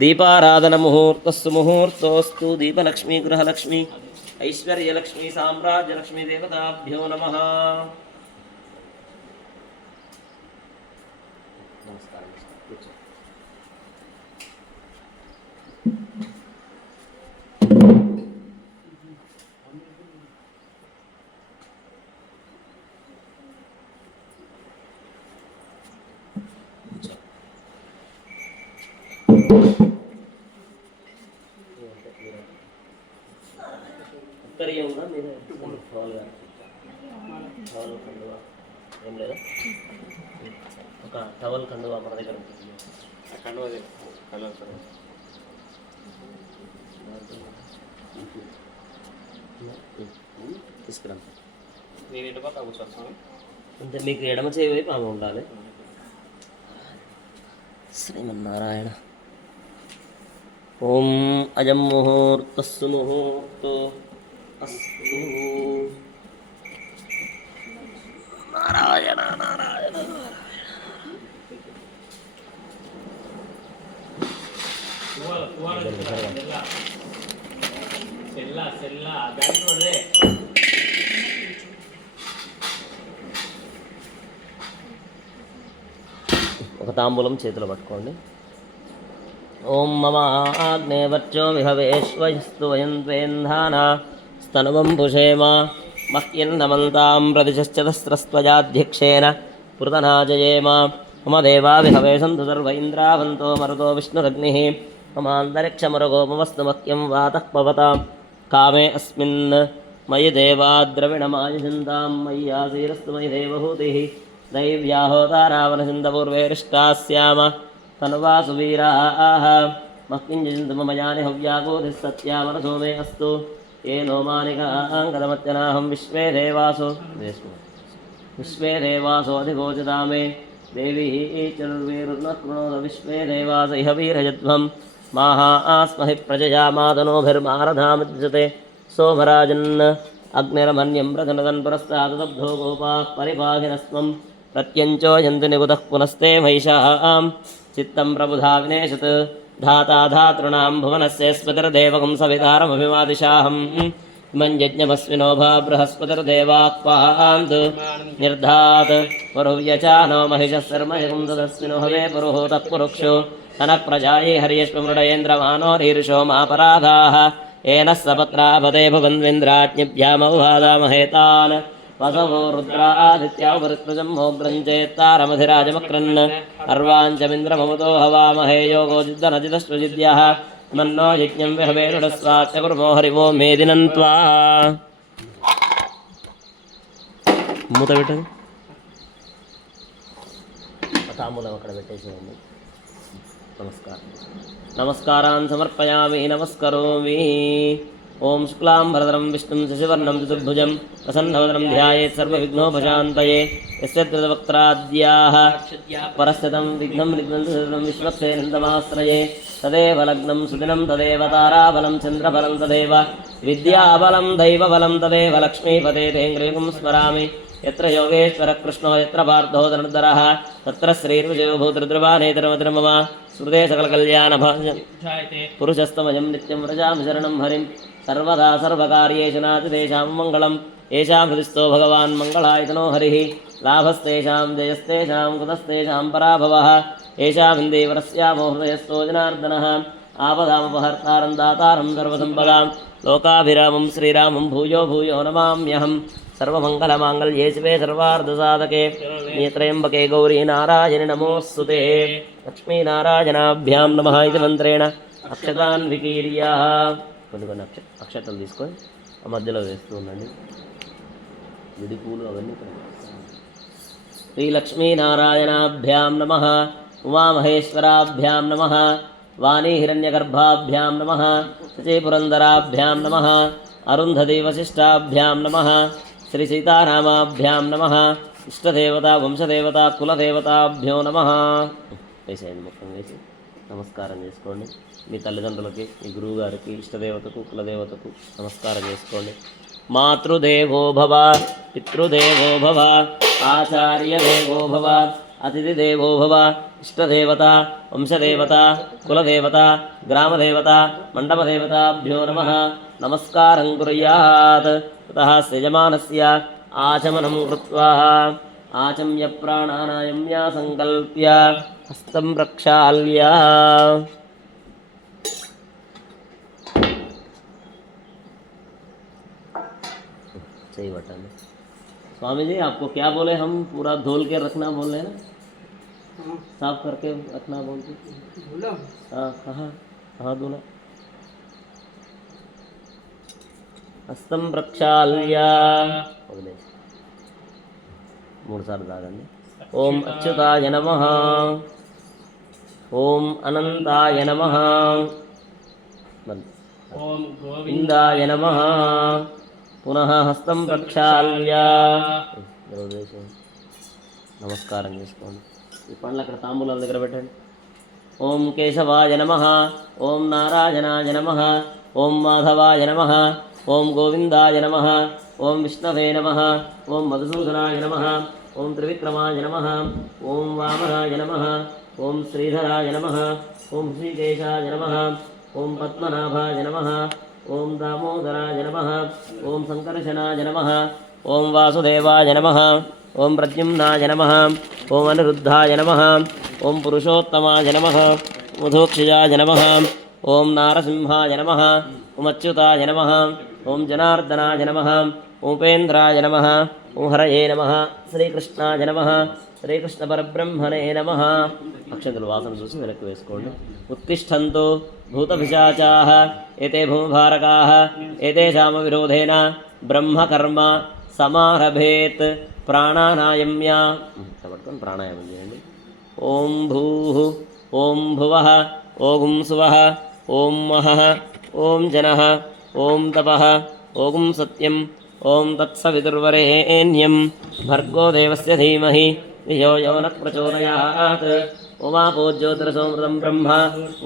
दीपाराधन मुहूर्तस्सु मुहूर्तोस्तु दीपलक्ष्मी गृहलक्ष्मी ऐश्वर्यलक्ष्मी साम्राज्यलक्ष्मी देवताभ्यो नमः। టవల్ కండువా మన దగ్గర ఉంటుంది. తీసుకురా. నేను ఎటు పక్క కూర్చోను అంటే మీకు ఎడమ చేయి వైపు ఆమె ఉండాలి. శ్రీమన్నారాయణ. ఓం అజం ముహూర్తస్సు ముహూర్తో అస్తు. నారాయణ నారాయణ ఒక తాంబూలం చేతిలో పట్టుకోండి. ఓం మమ ఆగ్నేవర్చో విహవేశ్వస్తు వయం త్వేంధానా స్తనువం పుషేమ మహ్యన్నమంతాం ప్రతిశ్చతస్రస్త్వజాధ్యక్షేణ పృతనాజయేమ. మమ దేవా విహవేశంతు సర్వ ఇంద్రావంతో మరుతో విష్ణురగ్నిః మమాంతరిక్షమరుగోపమస్తు మహ్యం వాతః పవతాం. కామే అస్మిన్ మయి దేవా ద్రవిణమాయజంతాం మయ్యాసీరస్తు మయి దేవహూతిః. దైవ్యాహోతారావనసింధపూర్వేరిష్టాస్యామ తనువాసు వీరాः మహ్కింజంతు మమ యాని హవ్యాగోధిः సత్యామనసో మే అస్తు. ఏనో మానికాంగదమత్యనాహం విశ్వే దేవాసో అధిగోచతా మే. దేవీ చరుర్వేరుర్నకృణోద విశ్వే దేవాస ఇహ వీరయధ్వం. మాహా ఆస్మహి ప్రజయా మాతనోభిర్మారధాముజ్యతే. సోమరాజన్ అగ్నిరమన్యం ప్రధనదన్ పురస్తాదబ్ధో గోపా పరిపాహినస్వం. ప్రత్యంచో యంతు నిగుతః పునస్తే మహిషాం చిత్తం ప్రబుధా వినేశత్. ధాతా ధాతॄణాం భువనస్య స్పతిర్దేవకం సవితారమభిమాదిశాహం. ఇమం యజ్ఞమస్మినో భా బృహస్పతిర్దేవాక్పాంత్ నిర్ధాత్ పరువ్యచానో మహిషः శర్మయకం తదస్మినో హవే పురుహూతః పురుక్షో తన ప్రజాయే హర్యశ్వమృడయేంద్రమానో నీరుషో మాపరాధాః. ఏన సపత్రాపతే భువన్వింద్రాజ్ఞభ్యామౌహాదామహేతాన్. వసవో రుద్రాదిత్యావృత్జమ్మోగ్రం చేత్తారమధిరాజమక్రన్. అర్వాంచమింద్రమముతో హవామహే యోగోజిద్దనజిదశ్వజిద్యః. మన్నో యజ్ఞం విహవేరుడస్వాచ్చ కుర్మో హరివో మేదినంత్వా. మూత పెట్టండి. తాంబూలం అక్కడ పెట్టేసేయండి. నమస్కారం. నమస్కారాన్ సమర్పయామి నమస్కరోమి. ఓం శుక్లాంబరధరం విష్ణుం శశివర్ణం చతుర్భుజం ప్రసన్నవదనం ధ్యాయేత్ సర్వవిఘ్నోపశాంతయే. యస్య త్రివక్త్రాద్యాః పరస్థితం విఘ్నం నిఘ్నంతం విశ్వక్సేనందమాశ్రయే. తదేవ లగ్నం సుదినం తదేవ తారాబలం చంద్రబలం తదేవ విద్యాబలం దైవబలం తదేవ లక్ష్మీపతే తేంద్రియం స్మరామి. యత్ర యోగేశ్వర కృష్ణో యత్ర పార్థో ధనుర్ధరః తత్ర శ్రీర్విజయో భూతరుద్రవానేతరమతిర మమ. స్మృతే సకల కళ్యాణ భాజం పురుషస్తమయం నిత్యం వ్రజామి శరణం హరిం. సర్వదా సర్వకార్యేషు నాతి తేషాం మంగళం. ఏషాం హృదిస్థో భగవాన్ మంగళాయతనో హరిః. లాభస్తేషాం జయస్తేషాం కుతస్తేషాం పరాభవః. ఏషామిందేవరస్యామో హృదయస్థో జనార్దనః. ఆపదామపహర్తారం దాతారం సర్వసంపదాం లోకాభిరామం శ్రీరామం భూయో భూయో నమామ్యహం. సర్వమంగళమాంగళ్యే శివే సర్వార్ధసాధకే నేత్రయంబకే గౌరీ నారాయణి నమోస్తుతే. లక్ష్మీనారాయణాభ్యాం నమః ఇది మంత్రేణ అక్షతాన్ వికీర్య. కొన్ని కొన్ని అక్షతలు తీసుకొని ఆ మధ్యలో వేస్తూ ఉండండి. విడి పూలు అవన్నీ శ్రీలక్ష్మీనారాయణాభ్యాం నమః. ఉమామహేశ్వరాభ్యాం నమః. వాణీ హిరణ్యగర్భాభ్యాం నమః. శచీపురందరాభ్యాం నమః. అరుంధతి వశిష్టాభ్యాం నమః. శ్రీ సీతారామాభ్యాం నమః. ఇష్టదేవత వంశదేవత కులదేవతాభ్యో నమః. వేసేయండి. మొత్తం వేసి నమస్కారం చేసుకోండి. మీ తల్లిదండ్రులకి, మీ గురువు గారికి, ఇష్టదేవతకు, కులదేవతకు నమస్కారం చేసుకోండి. మాతృదేవో భవ, పితృదేవో భవ, ఆచార్యదేవో భవ, अतिथिदेवो भव इष्टदेवता वंशदेवता कुलदेवता ग्रामदेवता मण्डपदेवताभ्यो नमः नमस्कारं कुर्यात्। ततः यजमानस्य आचमनं कृत्वा आचम्य प्राणानायम्य संकल्प्य हस्तं प्रक्षाल्य सही बटन। स्वामी जी आपको क्या बोले हम? पूरा धोल के रखना बोल रहे ना, साफ करके रखना बोलते। हाँ कहाँ कहाँ धोना? हस्तं प्रक्षाल्य मूड सार दागंడి। ओम अच्युताय नमः, ओम अनंताय नमः, ओम गोविंदाय नमः। पुनः हस्तं प्रक्षाल्य నమస్కారం చేసుకోండి। ఈ పండ్లు అక్కడ తాంబూలాల దగ్గర పెట్టండి। ఓం కేశవాయ నమః, ఓం నారాయణాయ నమః, ఓం మాధవాయ నమః, ఓం గోవిందాయ నమః, ఓం విష్ణవే నమః, ఓం మధుసూదనాయ నమః, ఓం త్రివిక్రమాయ నమః, ఓం వామనాయ నమః, ఓం శ్రీధరాయ నమః, ఓం శ్రీకేశాయ నమః, ఓం పద్మనాభాయ నమః, ఓం దామోదరాయ నమః, ఓం సంకర్షణాయ నమః, ఓం వాసుదేవాయ నమః, ఓం ప్రద్యుమ్నాయ నమః, ఓం అనిరుద్ధాయ నమః, ఓం పురుషోత్తమాయ నమః, మధోక్షజాయ నమః, ఓం నారసింహాయ నమః, ఓం అచ్యుతాయ నమః, ఓం జనార్దనాయ నమః, ఉపేంద్రాయ నమః, ఓం హరయే నమః, శ్రీకృష్ణాయ నమః, శ్రీకృష్ణ పరబ్రహ్మణే నమః। అక్షంతలు వాసన చూసి వెనక్కి వేసుకోండి। ఉత్తిష్టంతు భూతపిశాచాః ఏతే భూమభారకాః ఏతేషామ విరోధేన బ్రహ్మకర్మ సమారభేత్ ప్రాణానాయమ్య పట్టుకొని ప్రాణాయామం చేయండి। ఓం భూః ఓం భువః ఓం సువః ఓం మహః ఓం జనః ఓం తపః ఓం సత్యం ఓం తత్సవితుర్వరేణ్యం భర్గో దేవస్య ధీమహి ధియో యో నః ప్రచోదయాత్। ఓమాపో జ్యోతిరసోమృతం బ్రహ్మ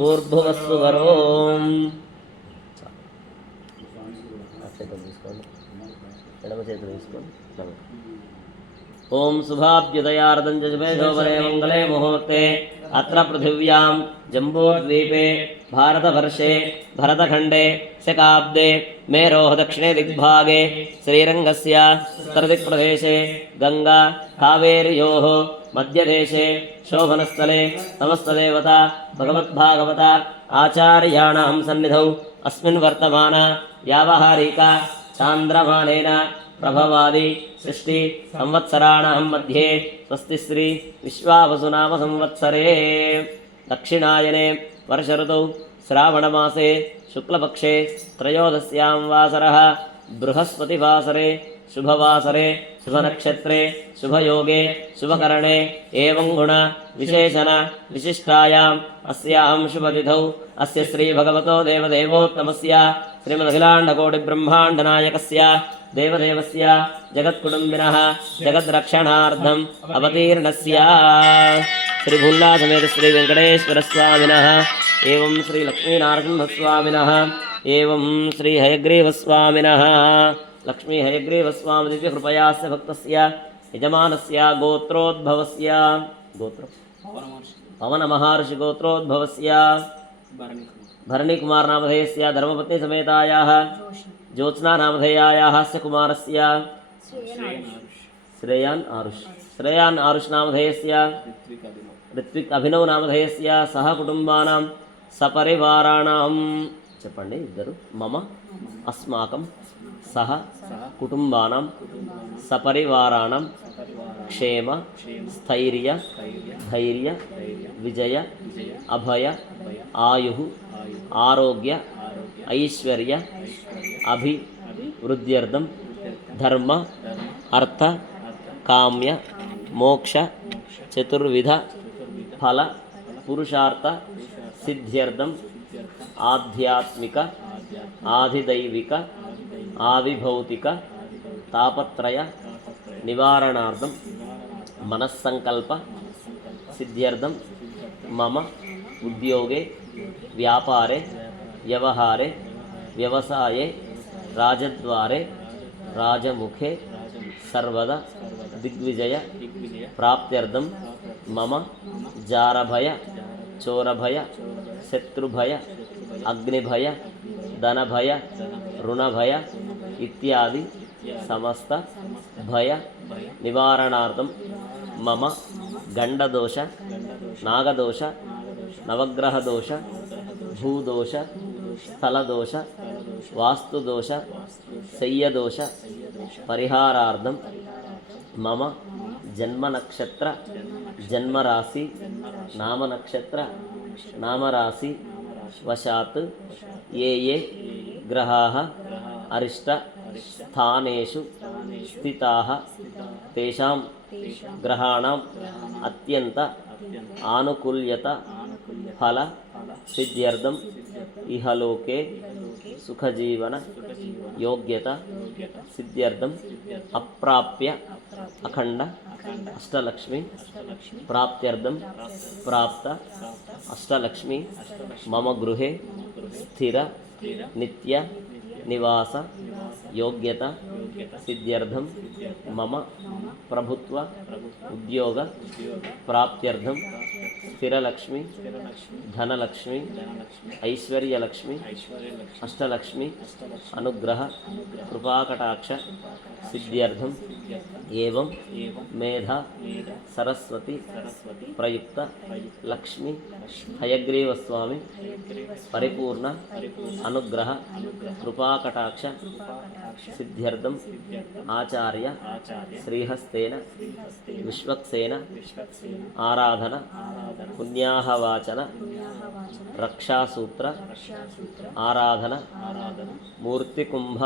ఊర్భువస్సు వరోం। అక్షతలు తీసుకోండి, ఎడమ చేతులు తీసుకోండి। ఓం శుభాభ్యుదయార్థం జుభే శోభనే మంగళే ముహూర్తే అత్ర పృథివ్యాం జంబూద్వీపే భారతవర్షే భరతఖండే శకాబ్దే మేరోః దక్షిణే దిగ్భాగే శ్రీరంగస్య ఉత్తరదిక్ప్రదేశే గంగా కావేర్యోః మధ్యదేశే శోభనస్థలే సమస్తదేవతా భగవద్భాగవత ఆచార్యాణాం సన్నిధౌ అస్మిన్ వర్తమాన వ్యావహారిక చాంద్రమానేన ప్రభవాది సృష్టి సంవత్సరాణం మధ్యే స్వస్తి శ్రీ విశ్వావసునామ సంవత్సరే దక్షిణాయనే వర్ష ఋతౌ శ్రావణమాసే శుక్లపక్షే త్రయోదశ్యాం వాసరః బృహస్పతివాసరే శుభవాసరే శుభనక్షత్రే శుభయోగే శుభకరణే ఏవం గుణ విశేషణ విశిష్టాయాం అస్యాం శుభతిథౌ అస్య శ్రీ భగవతో దేవదేవోత్తమస్య శ్రీమదఖిలాండకోటి బ్రహ్మాండనాయకస్య దేవదేవస్య జగత్కుటుంబినః జగద్రక్షణార్థం అవతీర్ణస్య శ్రీ భుల్లా సమేత శ్రీ వెంకటేశ్వర స్వామినః ఏవం శ్రీ లక్ష్మీనారసింహస్వామినః ఏవం శ్రీ హయగ్రీవస్వామినః లక్ష్మీ హయగ్రీవస్వామి దివ్య కృపయాస్య భక్తస్య యజమానస్య గోత్రోద్భవస్య గోత్రం పవన మహర్షి గోత్రోద్భవస్య భరణీకుమార్ నామధేయస్య ధర్మపత్ని సమేతాయాః జ్యోత్స్నా నామధేయాయాः అస్య కుమారస్య శ్రేయాన్ ఆరుష్ నామధేయస్య రిత్విక్ అభినవ్ నామధేయస్య సహ కుటుంబానాం సపరివారాణాం చెప్పండి ఇద్దరు మమ అస్మాకం సహ కుటుంబానాం సపరివారాణం క్షేమ స్థైర్య ధైర్య విజయ అభయ ఆయుః ఆరోగ్య ఐశ్వర్య అభివృద్ధ్యర్థం ధర్మ అర్థ కామ్య మోక్ష చతుర్విధ ఫల పురుషార్థ సిద్ధ్యర్థం ఆధ్యాత్మిక ఆధిదైవిక ఆవిభౌతిక తాపత్రయ నివారణార్థం మనస్సంకల్ప సిద్ధ్యర్థం మమ ఉద్యోగే వ్యాపారే వ్యవహారే వ్యవసాయే రాజద్వారే రాజముఖే సర్వదా దిగ్విజయ ప్రాప్త్యర్థం మమ జారభయ చోరభయ శత్రుభయ అగ్నిభయ ధనభయ రుణభయ ఇత్యాది సమస్త భయ నివారణార్థం మమ గండదోష నాగదోష నవగ్రహదోష భూదోష స్థలదోష వాస్తుదోష శయ్యదోష పరిహారార్థం మమ జన్మనక్షత్ర జన్మరాశి నామనక్షత్ర నామరాశి వశాత్ ఏ ఏ గ్రహాः అరిష్ట స్థానేషు స్థితాः తేషాం గ్రహాణం అత్యంత ఆనుకూల్యత ఫల సిద్ధ్యర్థం ఇహలోకే సుఖజీవన యోగ్యత సిద్ధ్యర్థం అప్రాప్య అఖండ అష్టలక్ష్మి ప్రాప్త్యర్థం ప్రాప్త అష్టలక్ష్మి మమ గృహే స్థిర నిత్య నివాస యోగ్యత సిద్ధ్యర్థం మమ ప్రభుత్వ ఉద్యోగ ప్రాప్త్యర్థం స్థిరలక్ష్మి ధనలక్ష్మి ఐశ్వర్యలక్ష్మి అష్టలక్ష్మి అనుగ్రహ కృపాకటాక్ష సిద్ధ్యర్థం ఏవం మేధ సరస్వతి ప్రయుక్త లక్ష్మి హయగ్రీవస్వామి పరిపూర్ణ అనుగ్రహ కృపాకటాక్ష సిద్ధ్యర్థం ఆచార్య శ్రీహస్తేన విశ్వక్సేన ఆరాధన పుణ్యాహవాచన రక్షాసూత్ర ఆరాధన మూర్తికుంభ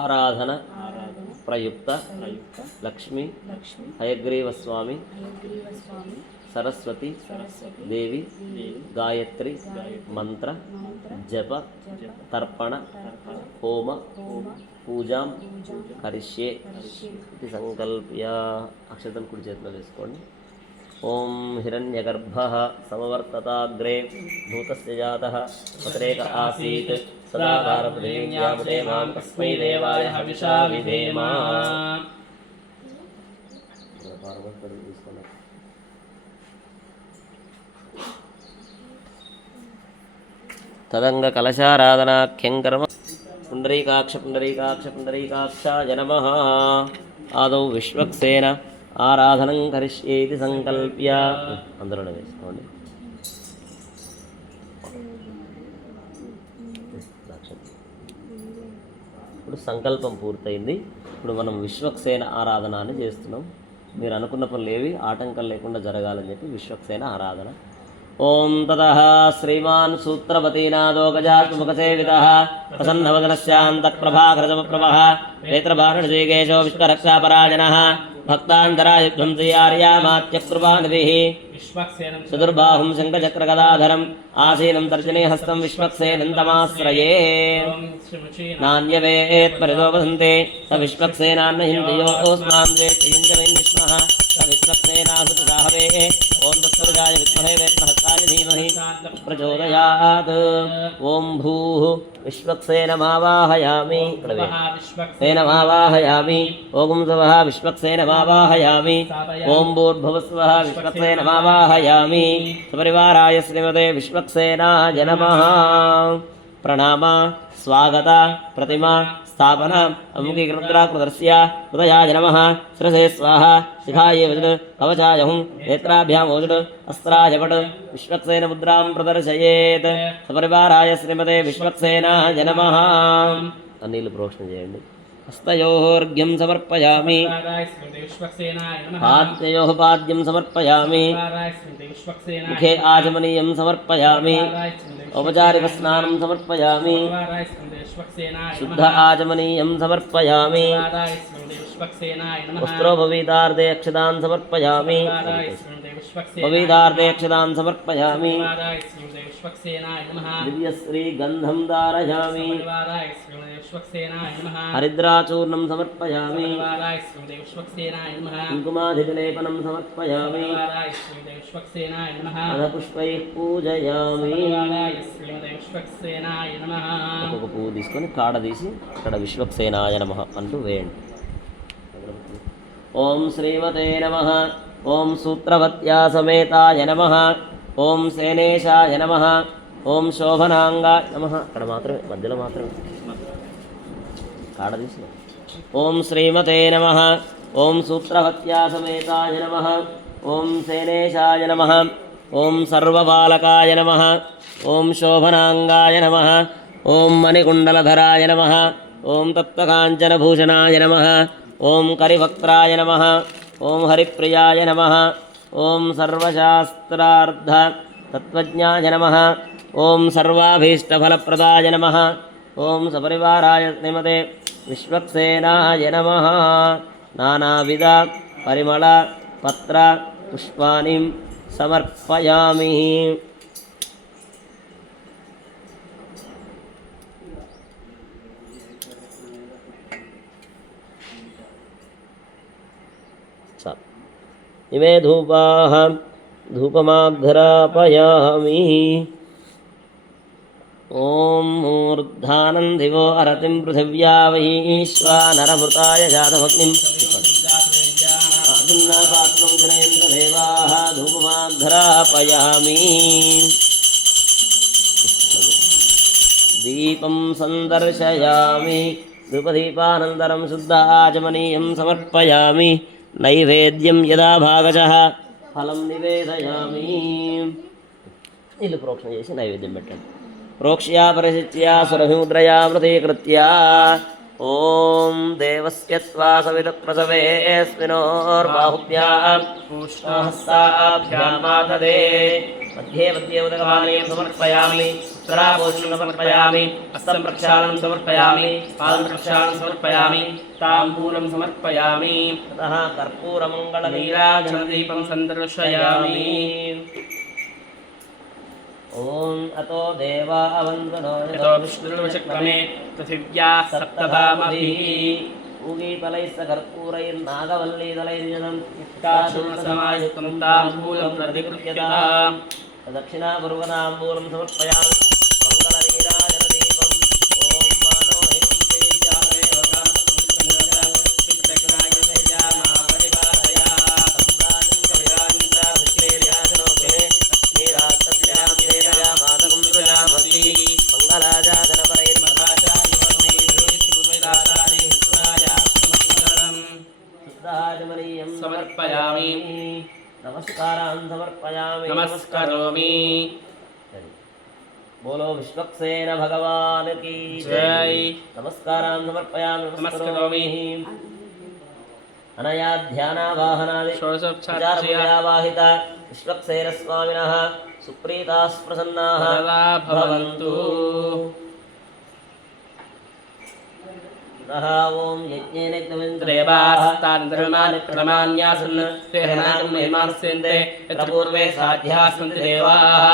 ఆరాధన ప్రయుక్త లక్ష్మి హయగ్రీవస్వామి సరస్వతి దేవి గాయత్రి మంత్ర జప తర్పణ హోమ పూజాం కరిష్యే ఇది సంకల్ప్య అక్షతలు కుడి చేతిలో వేసుకోండి. ఓం హిరణ్యగర్భః సమవర్తతాగ్రే భూతస్య జాతః పత్రేక ఆసీత్ సదా భారతదేవ్యాముదే మాం తస్మై దేవాయ హవిషా విధేమ. తదంగ కలశారాధనాఖ్యం కర్మ. పుండరీకాక్ష పుండరీకాక్ష పుండరీకాక్షాయ నమః. ఆదౌ విశ్వక్సేన ఆరాధనం కరిష్యేతి సంకల్ప్య అందులోనే వేసుకోండి. ఇప్పుడు సంకల్పం పూర్తయింది. ఇప్పుడు మనం విశ్వక్సేన ఆరాధన అని చేస్తున్నాం. మీరు అనుకున్న పనులు ఏవి ఆటంకం లేకుండా జరగాలని చెప్పి విశ్వక్సేన ఆరాధన. ఓం తతః శ్రీమాన్ సూత్రవతీనాదో గజాత్మముఖసేవితః ప్రసన్నవదనస్యాంతఃప్రభాకరతమప్రభః నేత్రభానుజీకేశో విశ్వరక్షాపరాజనः భక్తాంతరాయుధ్వంసి ఆర్యామాత్యకృపానిధిః సుదుర్బాహుం శంఖచక్రగదాధరం ఆసీనం తర్జనే హస్తం విశ్వక్సేనం తమాశ్రయే. నాన్యవేత్పరిదోపసంతే స విశ్వక్సేనాన్నహిందయోస్మాన్ వేత్తియుంజవేన్ విష్ణుః స విశ్వక్సేనాసుతసాహవే. ఓం తత్పురుషాయ విద్మహే వేత్మహస్తాయ ధీమహి ప్రచోదయాత్. ఓం భూః విశ్వక్సేనమావాహయామి. సేనమావాహయామి. ఓం సవః విశ్వక్సేనమావాహయామి. ఓం భూర్భువస్వః విశ్వక్సేనమావాహయామి. సపరివారాయ శ్రీమతే విశ్వక్సేనాయ నమః. ప్రణామ స్వాగత ప్రతిమా స్థాపన అంగీకృద్రాకృతస్య హృదయాయ నమః. శిరసే స్వాహ శిఖాయే వజట్ కవచాయ హుం నేత్రాభ్యాం ఓజట్ అస్త్రాయ పట్ విశ్వక్సేన ముద్రాం ప్రదర్శయేత్. సపరివారాయ శ్రీమతే విశ్వక్సేనాయ నమః. అన్నీళ్ళు ప్రోక్షణ చేయండి. హస్తయోర్ఘ్యం సమర్పయామి. పాద్యయోః పాద్యం సమర్పయామి. ముఖే ఆచమనీయం సమర్పయామి. ఔపచారిక స్నానం సమర్పయామి. శుద్ధ ఆచమనీయం సమర్పయామి. వస్త్రోపవీతార్థే అక్షతాన్ సమర్పయామి. పవీతార్థే అక్షతాన్ సమర్పయామి. దివ్యశ్రీ గంధం ధారయామి. హరిద్రాచూర్ణం సమర్పయామి. కుంకుమాధిలేపనం సమర్పయామి. పుష్పైః పూజయామి. ఒక్కొక్క పువ్వు తీసుకొని కాడ తీసి అక్కడ విశ్వక్సేనాయ నమః అంటూ వేయండి. ఓం శ్రీమతే నమః. ఓం సూత్రవత్యా సమేతాయ నమః. ఓం సేనేశాయ నమః. ఓం శోభనాంగాయ నమః. అక్కడ మాత్రమే, మధ్యలో మాత్రమే కాడ తీసిన. ఓం శ్రీమతే నమః. ఓం సూత్రవత్యా సమేతాయ నమః. ఓం సేనేశాయ నమః. ఓం సర్వబాలకాయ నమః. ఓం శోభనాంగాయ నమః. ఓం మణికుండలధరాయ నమః. ఓం తప్తకాంచనభూషణాయ నమః. ఓం కరివక్త్రాయ నమః. ఓం హరిప్రియాయ నమః. ఓం సర్వశాస్త్రార్థ తత్వజ్ఞాయ నమః. ఓం సర్వాభీష్టఫలప్రదాయ నమః. ఓం సపరివారాయ శ్రీమతే విశ్వక్సేనాయ నమః. నానావిధ పరిమళ పత్ర పుష్పాణి సమర్పయామి. ఇమే ధూపాః ధూపమాఘ్రాపయామి. ఓం మూర్ధానం దివో అరతిం పృథివ్యా వైశ్వానరమృతాయ జాతమగ్నిం పాత్రం జనయంత దేవాః ధూపమాఘ్రాపయామి. దీపం సందర్శయామి. ధూపదీపానంతరం శుద్ధ ఆచమనీయం సమర్పయామి. నైవేద్యం యదా భాగశః ఫలం నివేదయామి. ఇల్లు ప్రోక్షణ చేసి నైవేద్యం పెట్టండి. ప్రోక్ష్యా పరిశిచ్య సురభిముద్రయా వృతీకృత్య ఓం దేవస్య త్వా సవితఃప్రసవేస్మినోర్బాహుభ్యాం పూష్ణహస్తాభ్యాం మాతదే. మధ్యే మధ్యే ఉదకపానీయం సమర్పయామి. ఉత్తరాభూషణం సమర్పయామి. హస్తం ప్రక్షాళనం సమర్పయామి. పాదం ప్రక్షాళనం సమర్పయామి. తాంబూలం సమర్పయామి. తతః కర్పూరమంగళనీరాజనదీపం సందర్శయామి. ఓం అతో దేవా అవందనో యతో విష్ణుర్వశక్రమే పృథివ్యా సప్తధామభిః. ఊగీఫలైస్స కర్పూరైర్నాగవల్లీదలైర్జనం నిష్కాశూర్ణసమాయుక్తం తాంబూలం ప్రతిగృహ్యతాం. దక్షిణాపూర్వతాంబూలం సమర్పయామి. మంగళనీరాజనదీపం. ఓం మానో సమర్పయామి. నమస్కారాన్ సమర్పయామి. నమస్కరోమి. బోలో విశ్వక్సేన భగవాన్ కీ జై. నమస్కారాన్ సమర్పయామి. నమస్కరోమి. అనయా ధ్యానావాహనాది షోడశోపచారవాహిత విశ్వక్సేన స్వామినః సుప్రీతాః ప్రసన్నాః భవంతు. ఓం యజ్ఞేనేక్తమింద్రేవాస్తానంతరమాని ప్రమాణ్యాసన్ త్రేహనానం మహిమాస్యంతే యత్ర పూర్వే సాధ్యాः సంతి దేవాः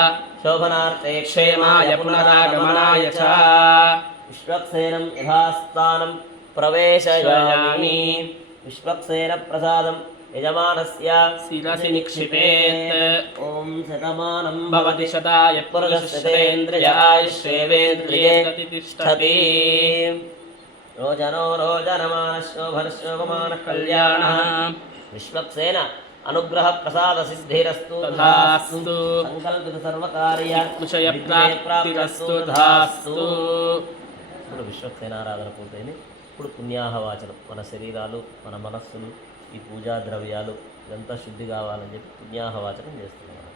శోభనార్థే క్షేమాయ పునరాగమనాయ చ. విశ్వక్సేనం యథాస్థానం ప్రవేశయామి. విశ్వక్సేన ప్రసాదం యజమానస్య శిరసి నిక్షిపేత్. ఓం శతమానం భవతి శతాయ పురుషశతేంద్రియాయుష్యేవేంద్రియే ప్రతిష్ఠతి. రోజనో రోజనమానశోభనశోభమాన కళ్యాణ. విశ్వక్సేన అనుగ్రహ ప్రసాద సిద్ధిరస్తు తథాస్తు. సంకల్పిత సర్వకార్య విషయ ప్రాప్తిరస్తు తథాస్తు. ఇప్పుడు విశ్వక్సేన ఆరాధన పూర్తయింది. ఇప్పుడు పుణ్యాహవాచనం. మన శరీరాలు, మన మనస్సులు, ఈ పూజా ద్రవ్యాలు ఇదంతా శుద్ధి కావాలని చెప్పి పుణ్యాహవాచనం చేస్తున్నాం.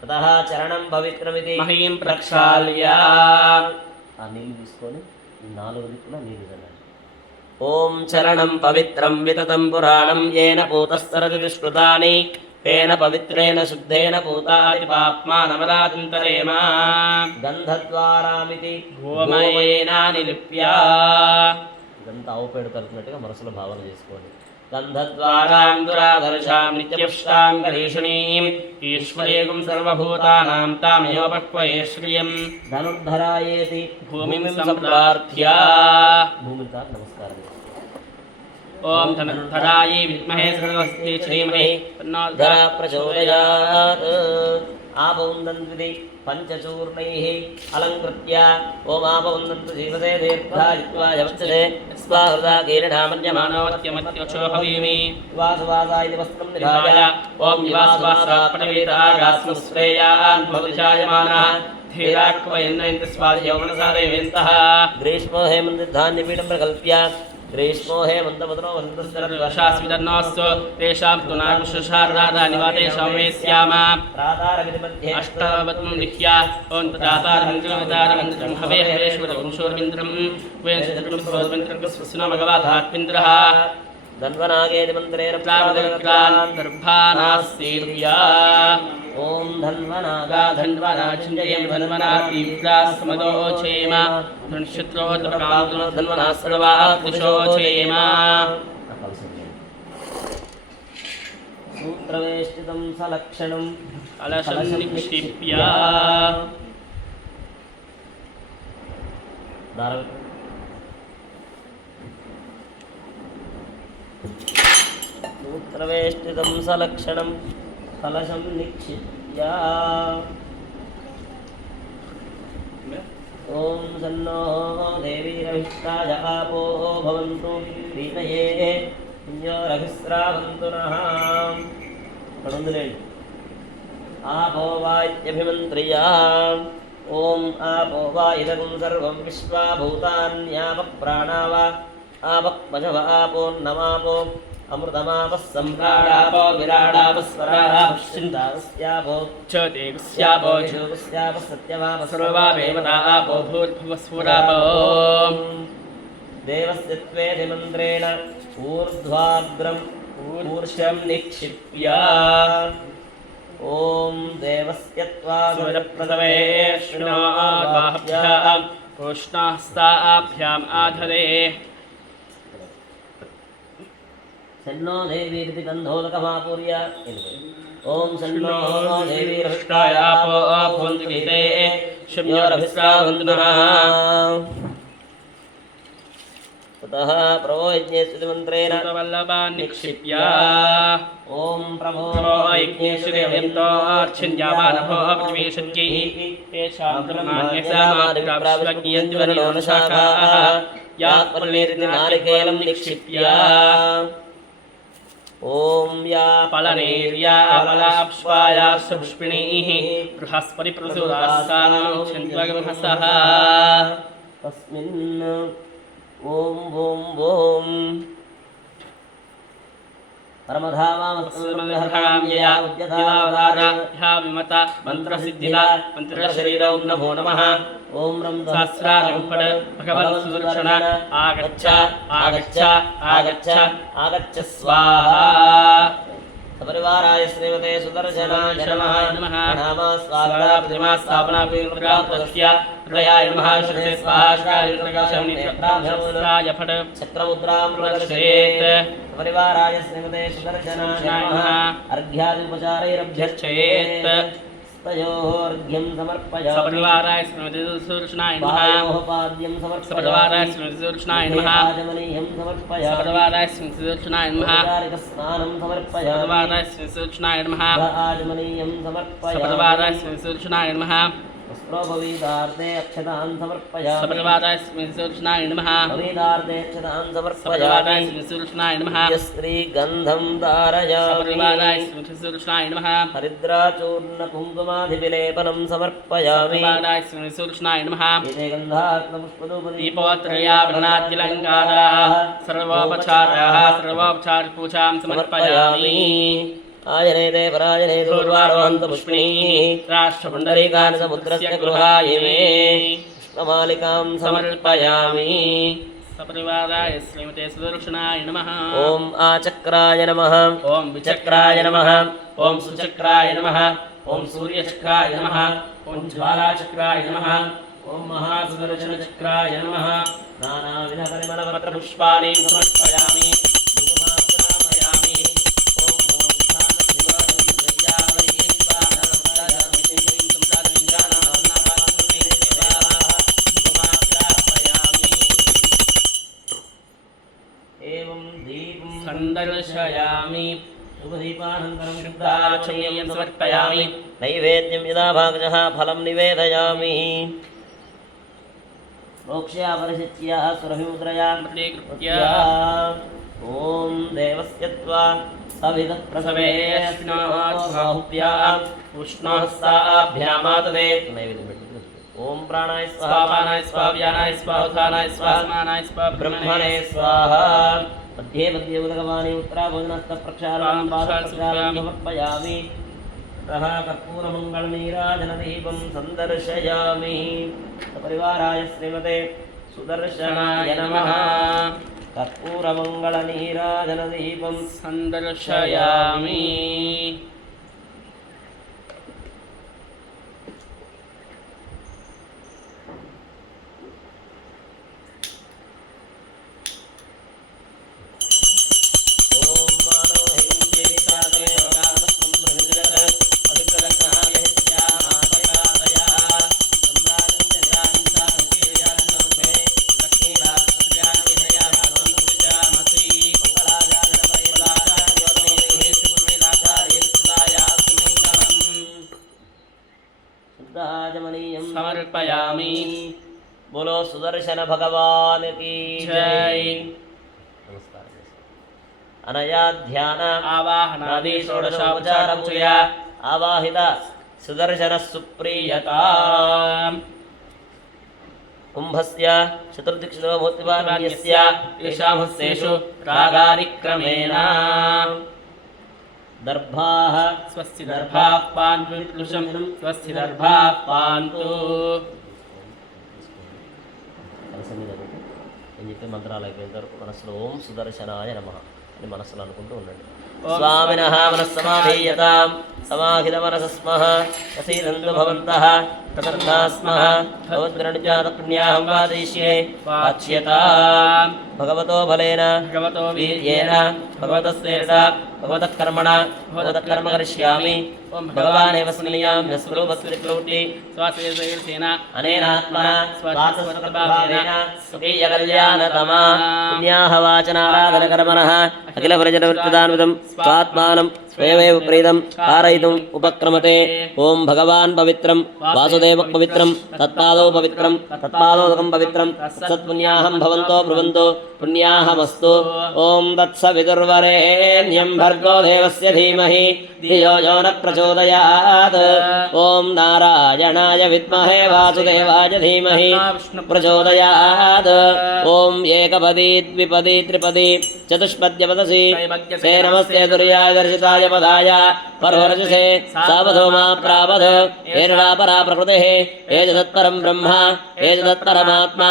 తతః చరణం పవిత్రమితి మహీం ప్రక్షాళ్య. ఆ నీళ్ళు తీసుకొని ఈ 4 దిక్కులా నీళ్ళు చల్లండి. ఓం చరణం పవిత్రం వితతం పురాణం ఏన పూతస్తరతి దుష్కృతాని తేన పవిత్రేణ శుద్ధేన పూతాది పాప్మానమదాతింతరేమ. గంధద్వారామితి గోమయేనాని లిప్యా. ఇదంతా ఆవు పేడ కలుపునట్టుగా మనసులో భావన చేసుకోండి. గంధద్వారాం దురాదర్శాం నిత్యపుష్టాం గరీషణీం ఈశ్వరేగుం సర్వభూతానాం తామయోపక్వయే శ్రియం. ధనుర్ధరాయేతి భూమిం సంప్రార్థ్య. భూమికి నమస్కారం. ఓం ధనుర్ధరాయే విద్మహే సరస్వతీ ధీమహి తన్నో ధరా ప్రచోదయాత్. ఆపౌందన్విది पञ्चचूर्णैः अलङ्कृत्य ओमापवन्दन्तु जीवसे दीर्घायुत्वाय वत्सते स्वाहृदा कीर्णामन्यमानोऽत्यमत्योक्षो हवीमि वासुवासा इति वस्त्रं निधाय ॐ निवासवासात्पटवेदागास्मस्प्रेयान् भवतिजायमानः धीराक्वयन्नयन्ति स्वादियौवनसारयवेन्तः ग्रीष्मो हेमन्तधान्यपीठं प्रकल्प्य ग्रीष्मो हेमन्तपत्रो वसन्तस्वर्षास्मिदन्नोऽस्तु तेषां तु नागुषशारदानिवातेषां वेस्याम प्रातारविधिमध्ये अष्टवत्नं लिख्य ॐ तदातारमिन्द्रं हवे हवेश्वरवंशोर्मिन्द्रं वेन्द्रं स्वस्ना भगवतात्मिन्द्रः धन्वनागेति मन्त्रेण प्रावदर्भानास्तीर्या ॐ धन्वनागा धन्वनाचिञ्जयं धन्वना तीव्रास्मदोचेम धनुषत्रोत्तरकामो धन्वना सर्वात्रिशोचेम सूत्रवेष्टितं सलक्षणं अलशं निक्षिप्य सूत्रवेष्टितं सलक्षणं कलशं निक्षिप्य ॐ सन्नो देवीरभिष्टाय आपो भवन्तु प्रीतये रघुस्रावन्तु नः आपो वा इत्यभिमन्त्र्या ॐ आपो वा इदगुं सर्वं विश्वा भूतान्यापः प्राणा वा आपः पशव आपोन्नमापो अमृतमापः सम्प्राणापो विराडापः स्वराडापश्चिन्तास्यापो च देवस्यापो जोगस्यापः सत्यवापः सर्वावेवतापो भूर्भुवस्फुरापो देवस्य त्वेति मन्त्रेण ऊर्ध्वाग्रम् ऊर्षं निक्षिप्य ॐ देवस्य त्वा सूर्यप्रथमे श्रुणोभ्याम् कृष्णास्ताभ्याम् आधरे सन्नो देवीरिति गन्धोदकमापूर्य ॐ सन्नो देवीरभिष्टाय आपो भवन्तु गीते शम्योरभिस्रावन्तु नः ततः प्रभो यज्ञेश्वरि मन्त्रेण वल्लभान् निक्षिप्य ॐ प्रभो यज्ञेश्वरियन्तोऽर्चिन्यामानभो पृथिवीशज्ञैः तेषां ब्रह्माण्यसामादिप्राप्स्वज्ञयन्त्वरणोनशाखाः यात्मल्लेरिति नारिकेलं निक्षिप्य ॐ या फलनेर्या अमलाप्स्वाया सुपुष्पिणीः बृहस्पतिप्रसूदास्तानमुच्छन्त्वगमहसः तस्मिन् ॐ भूं भूं परमधावामस्मृतहराम्यया उद्यतावदारा विमता मन्त्रसिद्धिदा मन्त्रशरीरं नमो नमः ॐ रं सहस्रारं पड भगवन् सुदर्शन आगच्छ आगच्छ आगच्छ आगच्छ स्वाहा सपरिवाराय श्रीमते सुदर्शनाय नमः नाम स्वागता प्रतिमा स्थापना विग्रहस्य हृदयाय नमः श्रीते स्वाहाय नित्यप्राभ्यमुद्राय फट चक्रमुद्रां प्रदर्शयेत् सपरिवाराय श्रीमते सुदर्शनाय नमः अर्घ्यादिपचारैरभ्यर्चयेत् तयोर्घ्यं समर्पयामि सपरिवाराय श्रीमते सुदर्शनाय नमः पाद्यं समर्पयामि सपरिवाराय श्रीमते सुदर्शनाय नमः आचमनीयं समर्पयामि सपरिवाराय श्रीमते सुदर्शनाय नमः स्नानं समर्पयामि सपरिवाराय श्रीमते सुदर्शनाय नमः आचमनीयं समर्पयामि सपरिवाराय श्रीमते सुदर्शनाय नमः वस्त्रोपवीतार्थे अक्षतान् समर्पयामि सपरिवाराय श्रीमते सुदर्शनाय नमः पवीतार्थे अक्षतान् समर्पयामि सपरिवाराय श्रीमते सुदर्शनाय नमः श्रीगन्धं धारयामि सपरिवाराय श्रीमते सुदर्शनाय नमः हरिद्राचूर्ण कुङ्कुमाधिविलेपनं समर्पयामि सपरिवाराय श्रीमते सुदर्शनाय नमः एते गन्धात्मपुष्पदीपोत्रया वर्णाद्यलङ्काराः सर्वोपचाराः सर्वोपचारपूजां समर्पयामि आयनेते परायने दूर्वारोहन्तु पुष्पिणीः राष्ट्रपुण्डरीकान् समुद्रस्य गृहाय मे पुष्पमालिकां समर्पयामि सपरिवाराय श्रीमते सुदर्शनाय नमः ॐ आचक्राय नमः ॐ विचक्राय नमः ॐ सुचक्राय नमः ॐ सूर्यचक्राय नमः ॐ ज्वालाचक्राय नमः ॐ महासुदर्शनचक्राय नमः नानाविधपरिमलपत्रपुष्पाणि समर्पयामि दर्शयामि शुभदीपानन्तरं शुद्धाचमनीयं समर्पयामि नैवेद्यं यदा भागजः फलं निवेदयामि प्रोक्ष्या परिशिच्य सुरभिमुद्रया ॐ देवस्य त्वा सविदप्रसवे स्नाहुभ्याम् उष्णहस्ताभ्यामातदे ॐ प्राणाय स्वाहा पानाय स्वाहा व्यानाय स्वाहा उदानाय स्वाहा समानाय स्वाहा ब्रह्मणे स्वाहा मध्ये मध्ये उदकवाणी उत्तराभोजनस्तप्रक्षालनं पादप्रक्षालनं समर्पयामि कर्पूरमङ्गलनीराजनदीपं सन्दर्शयामि परिवाराय श्रीमते सुदर्शनाय नमः कर्पूरमङ्गलनीराजनदीपं सन्दर्शयामि समर्पयामि। बोलो सुदर्शन भगवान की जय। नमस्कार। अनया ध्यान आवाहनादि षोडशोपचारपूजया आवाहित सुदर्शन सुप्रीयता कुंभस्य चतुर्दिक्षिणो भूतिवान्यस्य येषां हस्तेषु रागारिक्रमेण दर्भाः स्वस्ति दर्भाः पान्तु स्वस्ति दर्भाः पान्तु అని చెప్పి మంత్రాలు అయిపోయిన తర్వాత మనసులో ఓం సుదర్శనాయ నమః అని మనసులో అనుకుంటూ ఉండండి. స్వామినః మనస్సమాధీయతాం సమాహిత మనసస్మః వసీదంతు భవంతః తతర్థాస్మః భగవద్గణజాత పుణ్యాహం వాదిష్యే వాచ్యతాం భగవతో బలేన భగవతో వీర్యేన భగవతస్సేన భగవతః కర్మణ భగవతః కర్మ కరిష్యామి భగవానేవ స్మృయామి యస్వరూపస్వరూపి స్వాసేన అనేనాత్మన స్వాత్మస్వకల్పావేన స్వకీయ కళ్యాణతమా పుణ్యాహ వాచనారాధన కర్మణః అఖిల ప్రజనవృత్తిదాన్వితం స్వాత్మానం స్వయమేవ ప్రీతం कारयितुम् उपक्रमते ओम भगवान् पवित्रं वासुदेवः पवित्रं तत्पादौ पवित्रं तत्पादोदकं पवित्रं सत्पुण्याहं भवन्तो ब्रुवन्तो पुण्याहमस्तु ओम तत्सवितुर्वरेण्यं भर्गो देवस्य धीमहि धियो यो न प्रचोदयात् ओम नारायणाय विद्महे वासुदेवाय धीमहि प्रचोदयात् ओम एकपदी द्विपदी त्रिपदी चतुष्पद्यपदसि ते नमस्ते दुर्याय दर्शिताय पदाय परोरजसे सावधोमा प्रावध एर्णापरा प्रकृतिः एजदत्परं ब्रह्म एजदत्परमात्मा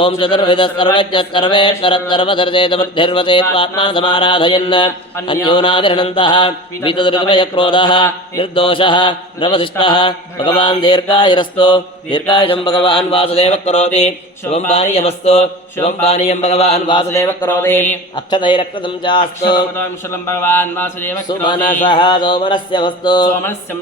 ओम चतुर्विधः सर्वज्ञः सर्वेश्वरः सर्वधर्तेतमद्धिर्वते त्वात्मा समाराधयन् अन्योनादिर्नन्तः वीतदुर्गमयक्रोधः निर्दोषः नवशिष्टः भगवान् दीर्घायुरस्तु दीर्घायुषं भगवान् वासुदेवः करोति शुभं पानीयमस्तु शुभं पानीयं भगवान् वासुदेवः करोति अक्षतैरक्षतं चास्तु भगवान् वासुदेवः सुमनसः सोमनस्य वस्तु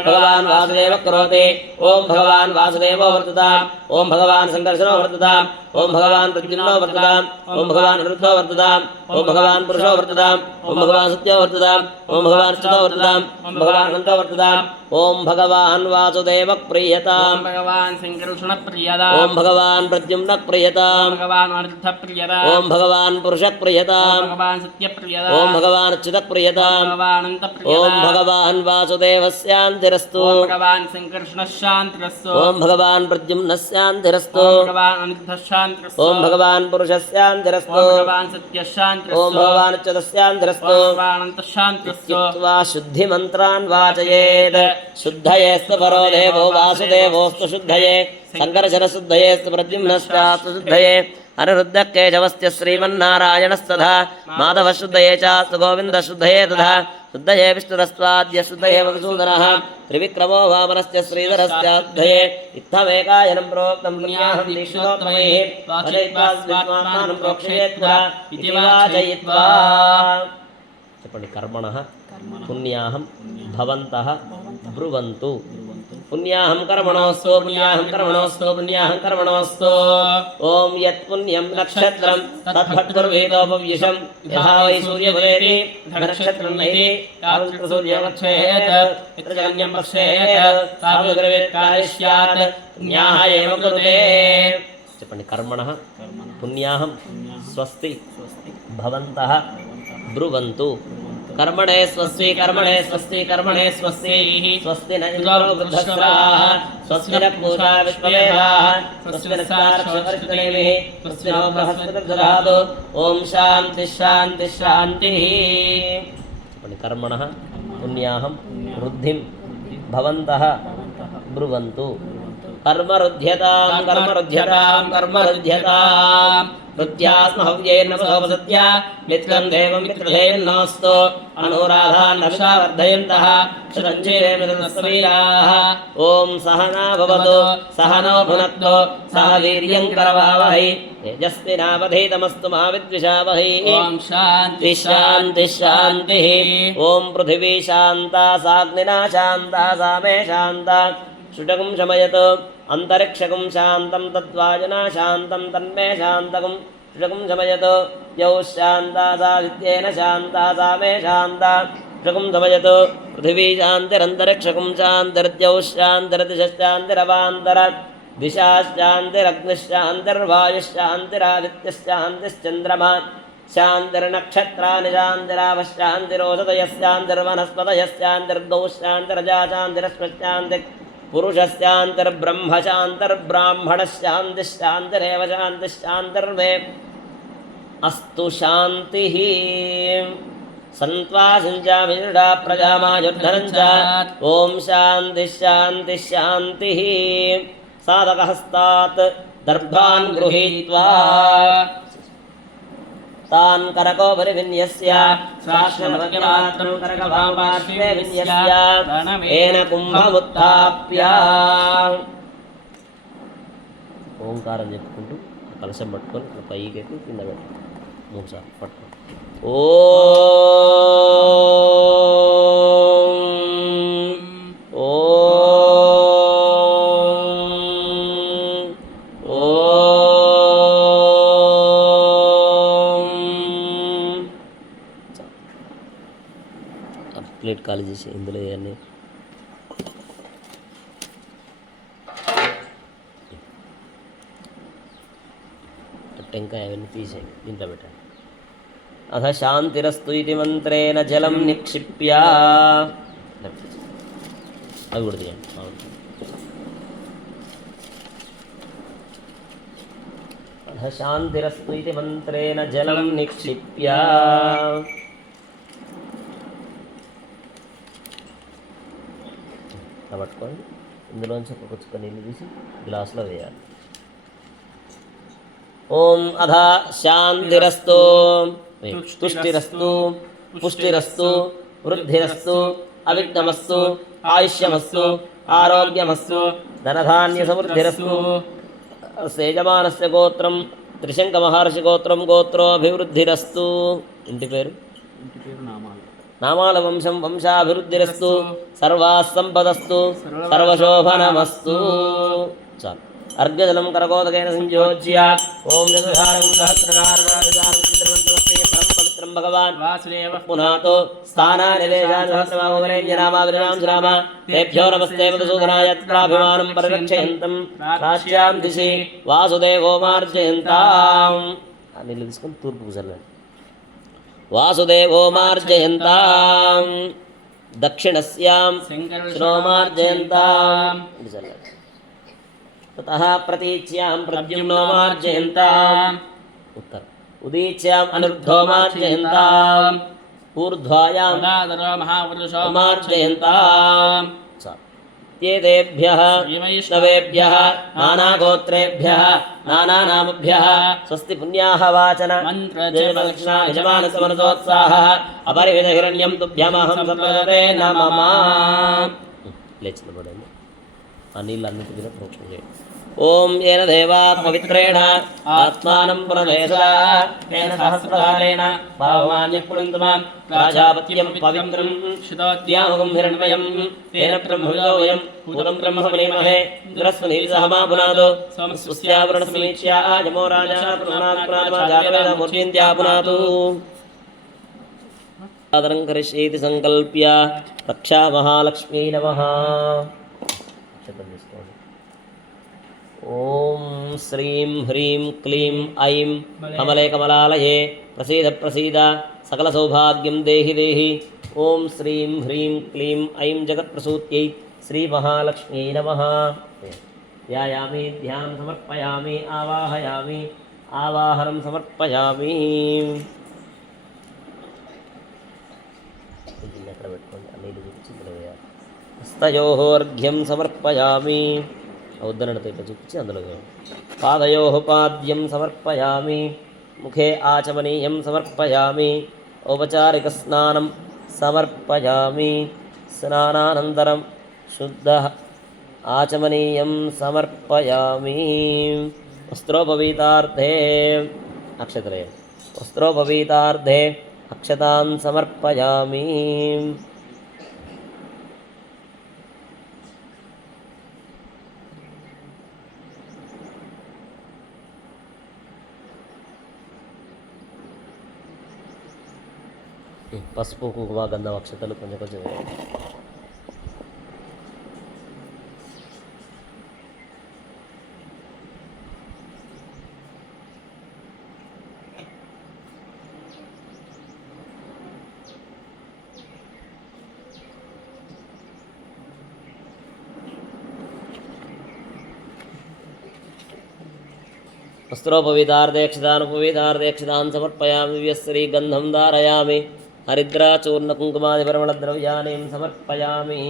भगवान् वासुदेवः करोति ओम भगवान् वासुदेवो वर्तताम् ओम भगवान् संकर्षणो वर्तताम् ओम भगवान् प्रद्युम्नो वर्तताम् ओम भगवान् अनिरुद्धो वर्तताम् ओम भगवान् पुरुषो वर्तताम् ओम भगवान् सत्यो वर्तताम् ओम भगवान् चितो वर्तताम् ओम भगवान् अनन्तो वर्तताम् ओम भगवान् वासुदेवः प्रीयताम् भगवान् संकर्षणः प्रीयताम् ओम भगवान् प्रद्युम्नः प्रीयताम् भगवान् अनिरुद्धः प्रीयताम् ओम भगवान् पुरुषः प्रीयताम् भगवान् सत्यः प्रीयताम् ओम भगवान् चितः प्रीयताम् भगवान् अनन्तः प्रीयताम् ओम भगवान् वासुदेवः शान्तिरस्तु ओम भगवान् संकर्षणः शान्तिरस्तु ओम भगवान् प्रद्युम्नः शान्तिरस्तु ओम भगवान् अनिरुद्धः शान्तिरस्तु ओम भगवान् पुरुषः शान्तिरस्तु ओम भगवान् सत्यः शान्तिरस्तु ओम भगवान् चितः शान्तिरस्तु ओम भगवान् अनन्तः शान्तिरस्तु इत्युक्त्वा शुद्धिमन्त्रान् वाचयेत् शुद्धयेस्तु परो देवो वासुदेवोस्तु शुद्धये संकर्षणशुद्धयेस्तु प्रद्युम्नश्चास्तु शुद्धये अनिरुद्धः केशवस्य श्रीमन्नारायणस्तथा माधवशुद्धये चास्तु गोविन्दशुद्धये तथा शुद्धये विष्णुरस्त्वाद्य शुद्धये मधुसूदनः त्रिविक्रमो वामनस्य श्रीधरस्याद्धये इत्थमेकायनं प्रोक्तं पुण्याहं दीक्षितोत्तमैः वाचयित्वा स्वात्मानं प्रोक्षयेत्वा इति वाचयित्वा చెప్పండి కర్మణః పుణ్యాహం భవంతః బ్రువంతు పుణ్యాహం కర్మణోస్తు పుణ్యాహం కర్మణోస్తు పుణ్యాహం కర్మణోస్తు ఓం యత్ పుణ్యం నక్షత్రం తద్భట్కుర్వేదోపవ్యుషం యథా వై సూర్యభవేతి నక్షత్రం నైతి తావత్ సూర్యవక్షేత్ పితృజన్యం పశ్యేత్ తావద్రవేత్ కార్యస్యాత్ పుణ్యాహ ఏవ కృతే. చెప్పండి. కర్మణః పుణ్యాహం స్వస్తి భవంతః బ్రువంతు. कर्मणे स्वस्ति कर्मणे स्वस्ति कर्मणे स्वस्ति स्वस्ति न इंद्रो वृद्धस्राः स्वस्ति न पूषा विश्ववेदाः स्वस्ति न सारक्षवर्षनेमिः स्वस्ति नो बृहस्पतिर्दधातु. ओम शांति शांति शांतिः. कर्मणः पुण्याहं वृद्धिं भवन्तः ब्रुवन्तु. कर्मरुध्यतां कर्मरुध्यतां कर्मरुध्यतां हृद्यास्महव्यैर्नवसोपसत्या मित्रं देवं मित्रधेयन्नोऽस्तु अनुराधान्नविषा वर्धयन्तः शतञ्जीवेमितरस्वीराः. ॐ सहना भवतु सहनो भुनक्तु सह वीर्यं करवावहै तेजस्विनावधीतमस्तु मा विद्विषावहै. ॐ शान्ति शान्ति शान्तिः. ॐ पृथिवी शान्ता साग्निना शान्ता सामे शान्ता शुटकं शमयत अंतरिक्षकं शान्तं तद्वाजना शान्तं तन्मे शान्तकं शुटकं शमयत. यौ शान्ता सादित्येन शान्ता सामे शान्ता शुटकं शमयत. पृथिवी शान्तिरन्तरिक्षकं शान्तिर्द्यौ शान्तिरतिशान्तिरवान्तर दिशाश्शान्तिरग्निश्शान्तिर्वायुश्शान्तिरादित्यश्शान्तिश्चन्द्रमा शान्तिर्नक्षत्राणि शान्तिरावश्शान्तिरोषधयश्शान्तिर्वनस्पतयश्शान्तिर्गौः शान्तिरजाशान्तिरश्मश्शान्ति पुरुषश्शान्तिर्ब्रह्मणश्शान्तिश्शान्तिरेव शान्तिश्शान्तिर्मे अस्तु शान्तिः. सन्त्वा सिञ्चामिषुडा प्रजामायुर्धनं च. ॐ शान्तिः शान्तिः शान्तिः. साधकहस्तात् दर्भान् गृहीत्वा तान् करकोपरि विन्यस्य साक्षरमध्यमात्रं करकभापार्श्वे विन्यस्य येन कुम्भमुत्थाप्य. ఓంకారం చెప్పుకుంటూ కలశం పట్టుకొని పైకి ఎక్కి కింద పెట్టు 3 సార్లు పట్టుకో. ప్లేట్ ఖాళీ చేసి ఇందులో ఇవన్నీ టెంకాయ అవన్నీ తీసేయండి దీంట్లో పెట్టండి. అథ శాంతిరస్తు ఇది మంత్రేణ జలం నిక్షిప్య అవి కూడా తీయండి. అథ శాంతిరస్తు ఇది మంత్రేణ జలం నిక్షిప్య పట్టుకోండి. ఇందులోంచి ఒక చుక్క నీళ్ళు తీసి గ్లాసులో వేయాలి. ఓం అధ శాంతిరస్తు తుష్టిరస్తు పుష్టిరస్తు వృద్ధిరస్తు అవిఘ్నమస్తు ఆయుష్యమస్తు ఆరోగ్యమస్తు ధనధాన్య సమృద్ధిరస్తు. సేజమానస్య గోత్రం త్రిశంక మహర్షి గోత్రం గోత్రోభివృద్ధిరస్తు. ఇంటి పేరు నామాల వంశం వంశాభివృద్ధిరస్తు. సర్వాసంపదస్తు సర్వశోభనమస్తు. చాలు. अर्घ्यजलं करकोदकेन संयोज्य ओम जगधारं सहस्रनारायणं परम पवित्रं भगवान् वासुदेवः पुनातो स्थानानिवेशान् सहस्रमावरेण्यनामाविरां सुराम तेभ्यो नमस्ते मधुसूदनाय तत्राभिमानं परिरक्षयन्तं प्राच्यां दिशि वासुदेवो मार्जयन्ताम्. నీళ్ళు తీసుకొని తూర్పుకు చల్లండి. వాసుదేవో మార్జయంతాం దక్షిణస్యాం శిరోమార్జయంతాం చల్లండి. ततः प्रतीच्यां प्रद्युम्नो मार्जयन्ताम् उत्तरम् उदीच्याम् अनिरुद्धो मार्जयन्ताम् ऊर्ध्वायां दादरो महापुरुषो मार्जयन्ताम्. एतेभ्यः वैष्णवेभ्यः नानागोत्रेभ्यः नानानामभ्यः स्वस्ति पुण्याः वाचन मन्त्रदेवदक्षिणा यजमानसमनसोत्साहः अपरिविधहिरण्यं तुभ्यमहं सत्वदते नमः. లేచిన పడండి. ఆ నీళ్ళు అన్నిటి మీద ప్రోక్షణ చేయండి. ఓం ఏన దేవా పవిత్రేణ ఆత్మానం పునరేసదా తేన సహస్రధారేణ భావాన్యపురంతమాం రాజాపత్యం పవిత్రం శుతోద్యామకం హిరణ్మయం తేన బ్రహ్మవిదోయం భూతం బ్రహ్మ సమనేమహే ఇంద్రస్వనీ సహమా పునాదో స్వస్యావరణ సమీక్ష్యా యమో రాజా పునాత్మూర్తింత్యా పునాతు ఆదరం కరిష్యేతి సంకల్ప్య రక్షా మహాలక్ష్మీ నమః. ఓం శ్రీం హ్రీం క్లీం ఐం కమలే కమలాలయే ప్రసీద ప్రసీద సకల సౌభాగ్యం దేహి దేహి. ఓం శ్రీం హ్రీం క్లీం ఐం జగత్ప్రసూత్యై శ్రీ మహాలక్ష్మీ నమః. ధ్యాయామి ధ్యానం సమర్పయామి ఆవాహయామి ఆవాహనం సమర్పయామి. ఎక్కడ పెట్టుకోండి నీళ్ళు చూపించి ఇందులో వేయాలి. హస్తయోర్ఘ్యం సమర్పయామి ఉద్దరణతో ఇట్లా చూపించి అందులో వేయాలి. పాదయోః పాద్యం సమర్పయామి ముఖే ఆచమనీయం సమర్పయామి ఔపచారిక స్నానం సమర్పయామి స్నానానంతరం శుద్ధ ఆచమనీయం సమర్పయామి. వస్త్రోపవీతార్థే అక్షతలయం వస్త్రోపవీతార్థే అక్షతాన్ సమర్పయామి. పసుపు కుంకుమ గంధం అక్షతలు కొంచెం కొంచెం వేయాలి. వస్త్రోపవీతార్థేక్షతానుపవీతార్థేక్షతాన్ సమర్పయామి. దివ్యశ్రీగంధం ధారయామి హరిద్రాచూర్ణకుంకుమాదిపరిమళద్రవ్యాణీం సమర్పయామి.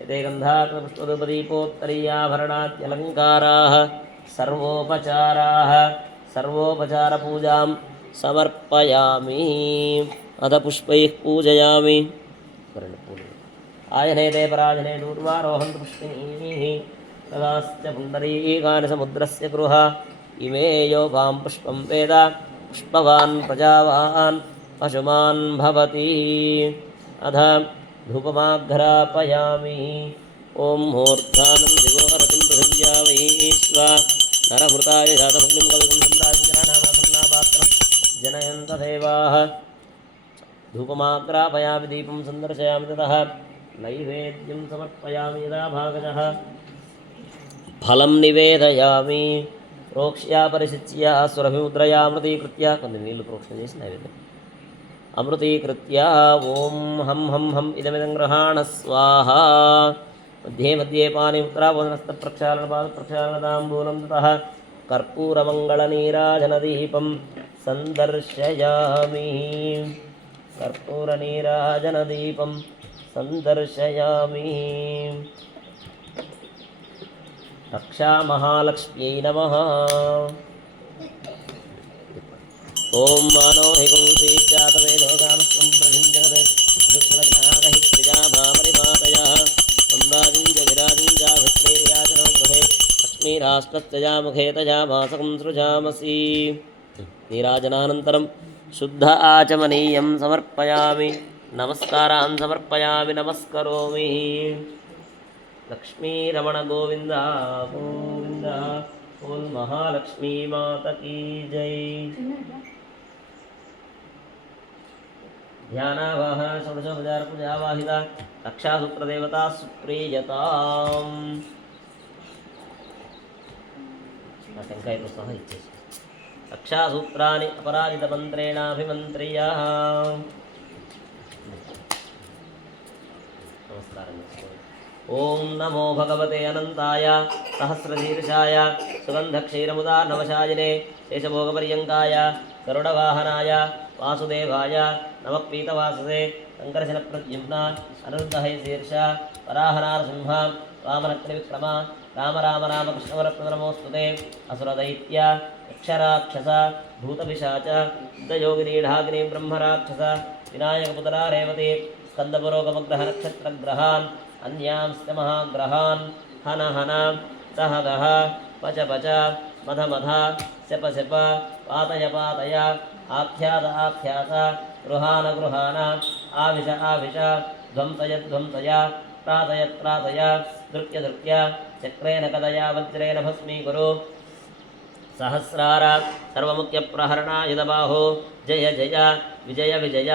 एते गन्धात्मपुष्पदुपदीपोत्तरीयाभरणाद्यलङ्काराः सर्वोपचाराः सर्वोपचारपूजां समर्पयामि. अथ पुष्पैः पूजयामि. आयनेते पराजने दूर्वारोहन्तु पुष्पिणीः तदाश्च पुण्डरीकानि समुद्रस्य गृह इमे योगां पुष्पं वेद पुष्पवान् प्रजावान् पशुमान् भवति. अथ धूपमाघ्रापयामि. ॐ मूर्धानं दिवोहरतिं पृथिव्या वैश्वा नरमृताय जातभग्निं कविकुं सम्राजनानामासन्नापात्रं जनयन्त देवाः. धूपमाग्रापयामि दीपं सन्दर्शयामि ततः नैवेद्यं समर्पयामि यदा भागतः फलं निवेदयामि. प्रोक्ष्या परिशिच्य सुरभिमुद्रयामृतीकृत्य కొన్ని నీళ్లు ప్రోక్షణ చేసి నైవేద్యం अमृतीकृत्य ओं हं हं हं इदमिदं गृहाण स्वाहा. मध्ये मध्ये पानिमुत्रावनस्तप्रक्षालनपादप्रक्षालनताम्बूलं ततः कर्पूरमङ्गलनीराजनदीपं सन्दर्शयामि. कर्पूरनीराजनदीपं सन्दर्शयामि. रक्षा महालक्ष्म्यै नमः. ओम मानो हिगुंसी जातवेदोगामस्तं प्रभिञ्जगत् दुष्टरत्नाकहि त्रिजाभामरिपातयः सम्राजिं च विराजिं जाभित्रेर्याजनो गृहे लक्ष्मीराष्ट्रस्य मुखे तजामासकं सृजामसि. नीराजनानन्तरं शुद्ध आचमनीयं समर्पयामि. नमस्कारान् समर्पयामि. नमस्करोमि. लक्ष्मीरमण गोविन्द गोविन्द. बोल महालक्ष्मी माता की जय. ध्यानावाह षोडशोपचार पूजावाहिता रक्षासूत्रदेवता सुप्रीयताम्. टंकायతో సహా ఇచ్చేసి రక్షాసూత్రాన్ని అపరాజితమంత్రేణాభిమంత్రియాః. నమస్కారం. ओं नमो भगवते अनंताय सहस्रशीर्षाय सुगंधक्षीरमुदार्णवशायिने शेषभोगपर्यङ्काय गरुडवाहनाय वासुदेवाय नमः. पीतवाससे शङ्करशनप्रद्युम्न अनिरुद्धहैशीर्ष वराहनारसिंह वामनत्रिविक्रम राम राम राम कृष्णवरप्रनमोस्तुते. असुरदैत्य यक्षराक्षस भूतपिशाच सिद्धयोगिनीढागिनी ब्रह्मराक्षस विनायकपुतरा रेवती स्कन्दपुरोगमग्रहनक्षत्रग्रहान् अन्यांश्च महाग्रहान् हन हन दह दह पच पच मध मध शप शप पातय पातय आख्यात आख्यात गृहान गृहान आविश आविश ध्वंसय ध्वंसय प्रातय प्रातय दृक्य दृक्य चक्रेण कदया वज्रेण भस्मीकुरु सहस्रार सर्वमुख्यप्रहरणायुधबाहो जय जय विजय विजय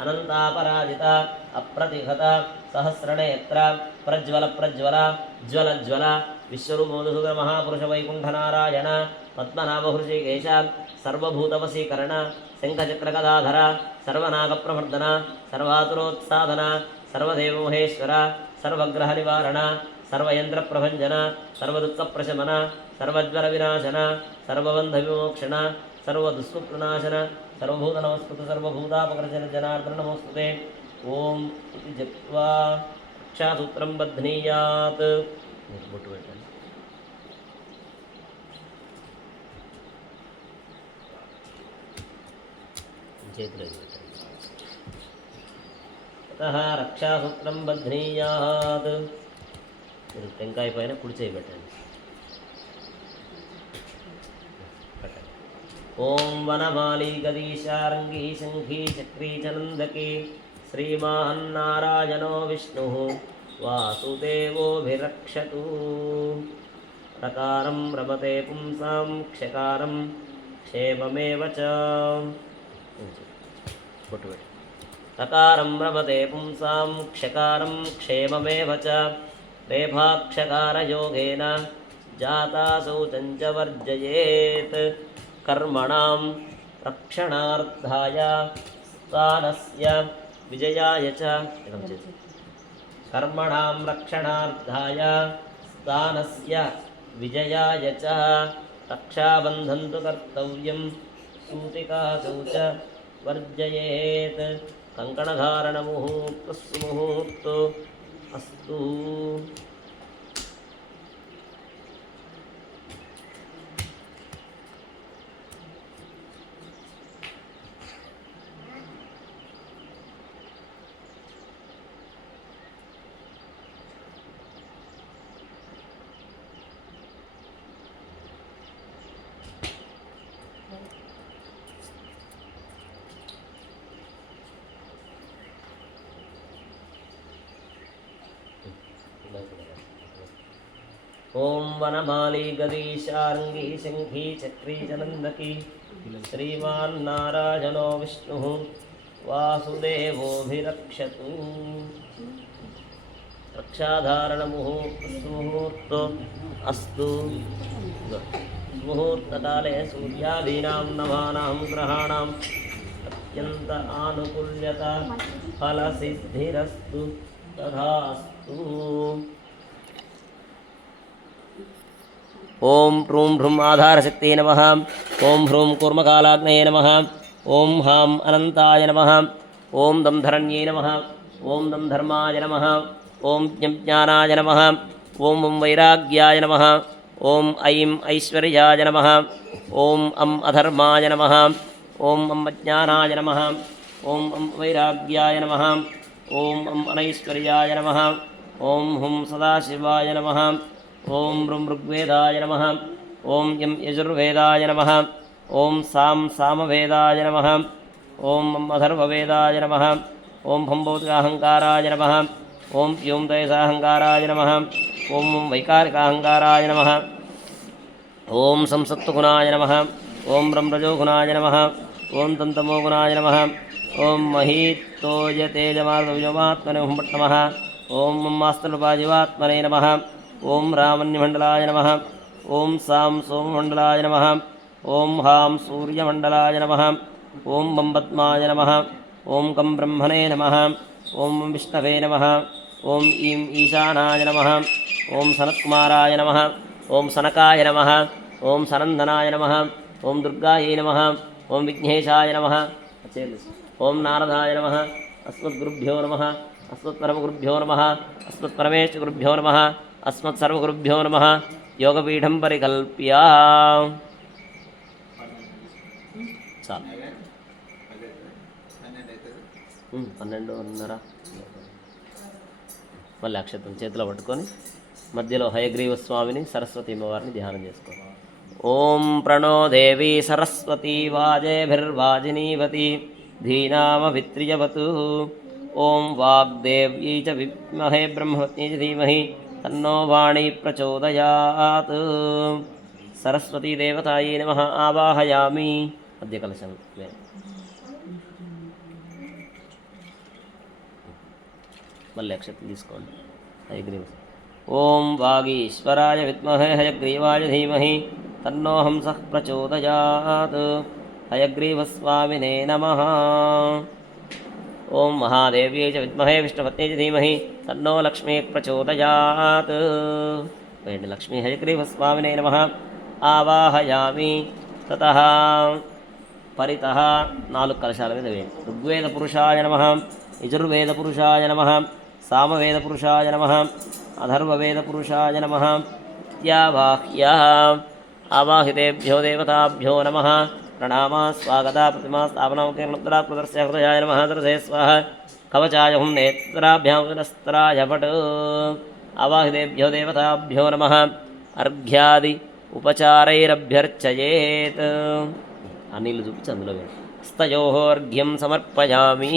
अनन्तापराजित अप्रतिहत सहस्रनेत्र प्रज्वल प्रज्वल ज्वल ज्वल विश्वरूपमधुसूदन महापुरुष वैकुण्ठनारायण पद्मनाभहृषिकेश सर्वभूतवशीकरण शङ्खचक्रगदाधर सर्वनागप्रवर्धन सर्वातुरोत्साधन सर्वदेवमहेश्वर सर्वग्रहनिवारण सर्वयन्त्रप्रभञ्जन सर्वदुःखप्रशमन सर्वज्वरविनाशन सर्वबन्धविमोक्षण सर्वदुष्कृप्रनाशन सर्वभूतनमस्कृत सर्वभूतापकर्षण जनार्दन नमोस्तुते ओम इति जप्त्वा रक्षासूत्रं बध्नीयात् बొట్టు పెట్టండి చేతిలో పెట్టండి అతః రక్షాసూత్రం బధ్నీయాత్ మీరు టెంకాయ పైన కుడి చేయి పెట్టండి ఓం వనమాలి గదీశారంగీ శంఖీ చక్రీ చనందకీ శ్రీమాన్నారాయణో విష్ణుః వాసుదేవోభిరక్షతు రకారం రమతే పుంసాం క్షకారం క్షేమమేవ చ రకారం రమతే పుంసాం క్షకారం క్షేమమేవ చ రేఫాక్షకారయోగేన జాతాసౌచం చ వర్జయేత్ కర్మణాం రక్షణార్థాయ స్థానస్య విజయాయ చ कर्मणां रक्षणार्थाय स्थानस्य विजयाय च रक्षाबन्धं तु कर्तव्यं सूतिकासौ च वर्जयेत् कङ्कणधारणमुहूर्तस्सुमुहूर्तो अस्तु ओम वनमाली गदीशार्ंगी शंखी चक्री चनंदकी श्रीमान्नारायणो विष्णुः वासुदेवोभिरक्षतु रक्षाधारणमुहूर्तो अस्तु मुहूर्तकाले सूर्यादीनां नवानां ग्रहाणाम् अत्यन्त आनुकूल्यता फलसिद्धिरस्तु तथास्तु ओम ह्रूं ह्रूं आधारशक्ति नमः ओम ह्रूं कूर्मकालाग्नये नमः ओम हां अनंताय नमः ओम दं धरण्ये नमः ओम दं धर्माय नमः ओम ज्ञानाय नमः ओम वैराग्याय नमः ओम ऐं ऐश्वर्याय नमः ओम अधर्माय नमः ओम अज्ञानाय नमः ओम वैराग्याय नमः ओम अनैश्वर्याय नमः ओम हुं सदाशिवाय नमः ओम ऋं ऋग्वेदाय नमः ओम यं यजुर्वेदाय नमः ओम सां सामवेदाय नमः ओम अथर्ववेदाय नमः ओम भौतिकाहंकाराय नमः ओम व्योम तयसाहंकाराय नमः ओम वैकारिकाहंकाराय नमः ओम संसत्तुगुणाय नमः ओम रजोगुणाय नमः ओम तन्तमोगुणाय नमः ओम महीतोजतेजमार्गविजोमात्मने नमः ओम मास्तृपाजीवात्मने नमः ओम रामन्यमण्डलाय नमः ओम सां सोममण्डलाय नमः ओम हां सूर्यमण्डलाय नमः ओम बं पद्माय नमः ओम कं ब्रह्मणे नमः ओम विष्णवे नमः ओम ईं ईशानाय नमः ओम सनत्कुमाराय नमः ओम सनकाय नमः ओम सनन्दनाय नमः ओम दुर्गायै नमः ओम विघ्नेशाय नमः ओम नारदाय नमः अस्मद्गुरुभ्यो नमः अस्मत्परमगुरुभ्यो नमः अस्मत्परमेश्वरगुरुभ्यो नमः अस्मत्सर्वगुरुभ्यो नमः योगपीठं परिकल्प्य चाल 12:30 మళ్ళీ అక్షతం చేతిలో పట్టుకొని మధ్యలో హయగ్రీవ స్వామిని సరస్వతి అమ్మవారిని ధ్యానం చేసుకోండి. ఓం ప్రణో దేవి సరస్వతి వాజేభిర్వాజినీవతి ధీనామభిత్రియవతు. ఓం వాగ్దేవ్యై చ విద్మహే బ్రహ్మవత్యై చ ధీమహి తన్నో వాణి ప్రచోదయాత్. సరస్వతీ దేవతాయై నమః ఆవాహయామి. మధ్య కలశం మళ్ళీ అక్షతలు తీసుకోండి. హయగ్రీవ. ఓం వాగీశ్వరాయ విద్మహే హయగ్రీవాయ ధీమహి తన్నో హంసః ప్రచోదయాత్. హయగ్రీవస్వామినే నమః. ఓం మహాదేవ్యై చ విద్మహే విష్ణుపత్న్యై చ ధీమహి తన్నో లక్ష్మీ ప్రచోదయాత్. వేయండి. లక్ష్మీ హయగ్రీవస్వామినే నమః ఆవాహయామి. తతః పరితః 4 కలశాల మీద వేయండి. ఋగ్వేద పురుషాయ నమః, యజుర్వేద పురుషాయ నమః, సామవేద పురుషాయ నమః, అథర్వవేద పురుషాయ నమః ఇత్యావాహ్య. ఆవాహితేభ్యో దేవతాభ్యో నమః. ప్రణామా స్వాగత ప్రతిమా స్థాపనం కీర్ణోత్తరా ప్రదర్శయ హృదయాయ నమః. దర్శయ స్వాహ కవచాయ హుం నేత్రాభ్యాం పునస్త్రాయ పట్. ఆవాహితేభ్యో దేవతాభ్యో నమః. అర్ఘ్యాది ఉపచారైరభ్యర్చయేత్. ఆ నీళ్ళు చూపించి అందులో హస్తయోర్ఘ్యం సమర్పయామి.